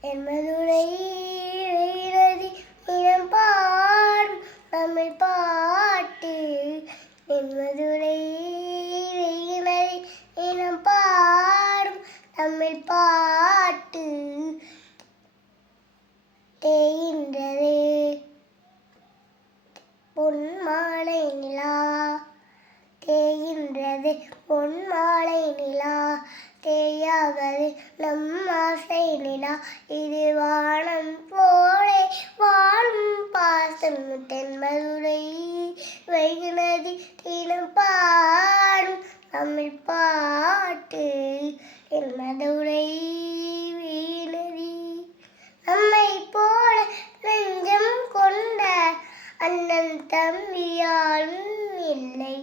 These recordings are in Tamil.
என் மதுரை வெயிலதி இனம் பாடும் தமிழ் பாட்டு. என் மதுரை வெயிலதி இனம் பாடும் தமிழ் பாட்டு. தேகின்றது பொன்மாலை நிலா, தேகின்றது பொன்மாலை நிலா, தேயாவது நம் ஆசை நிலா. இது வானம் போலே வாழும் பாசம். தென்மதுரை வைகுநதி தினம் பாடும் தமிழ் பாட்டு. என் மதுரை வைகுநதி நம்மை போல நெஞ்சம் கொண்ட அண்ணன் தம்பியாலும் இல்லை.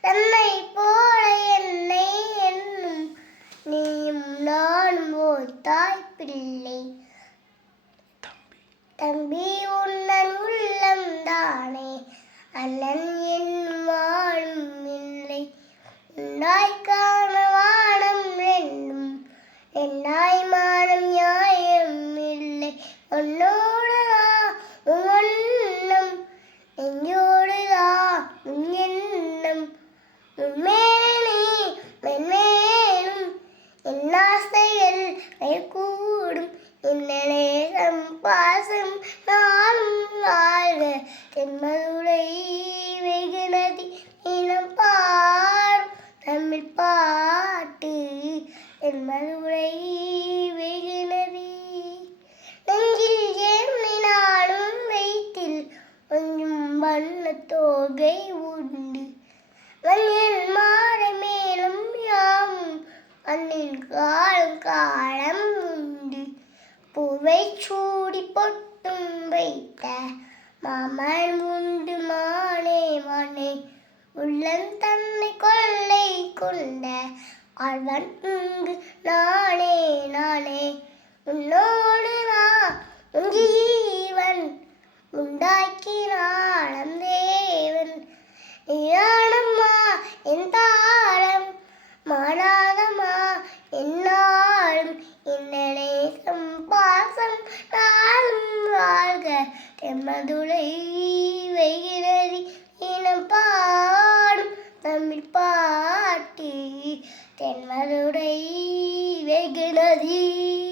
தன்னை போல என்னை என்னும் நீயும் நானும் ஓர் தாய் பிள்ளை. தம்பி உன்னன் உள்ளம் தானே, அண்ணன் என்னும் வாழும் இல்லை. உன்னாய்க்கான வானம் ரெண்டும் என்னாய் மானம் நியாயம் இல்லை. உன்னோடுதா உன்னம் நெஞ்சோடுதா உன் எண்ணம். உன்மேலே மென்மேலும் என் ஆசைகள் மேற்கூடும். இந்த நேரம் பாசம் நானும் வாழ்க. தென்மதுரை வெகுநதி இனம் பாடும் தமிழ் பாட்டு. என் மதுரை வெகுநதி நெஞ்சில் ஏறினாலும் வயிற்றில் கொஞ்சம் வண்ண தோகை உண்டு. மண்ணில் மாலை மேலும் யாவும் மண்ணில் காலம் காலம் உண்டு. பூவை சூடி பொட்டும் வைத்த மாமன் உண்டு மானே மானே. உள்ளம் தன்னை கொள்ளை கொண்ட ஆழ்வன் இங்கு நானே நானே. உன்னோடு நான் உன் ஜீவன் உண்டாக்கினான் தேவன். நீயானம்மா என் தாரம் மாறாதம்மா என்னாலும். இந்த நேசம் பாசம் நாளும் வாழ்க. தென்மதுரை வைகுநதி இனம் பாடும் தமிழ் பாட்டு. தென்மதுரை வைகுநதி.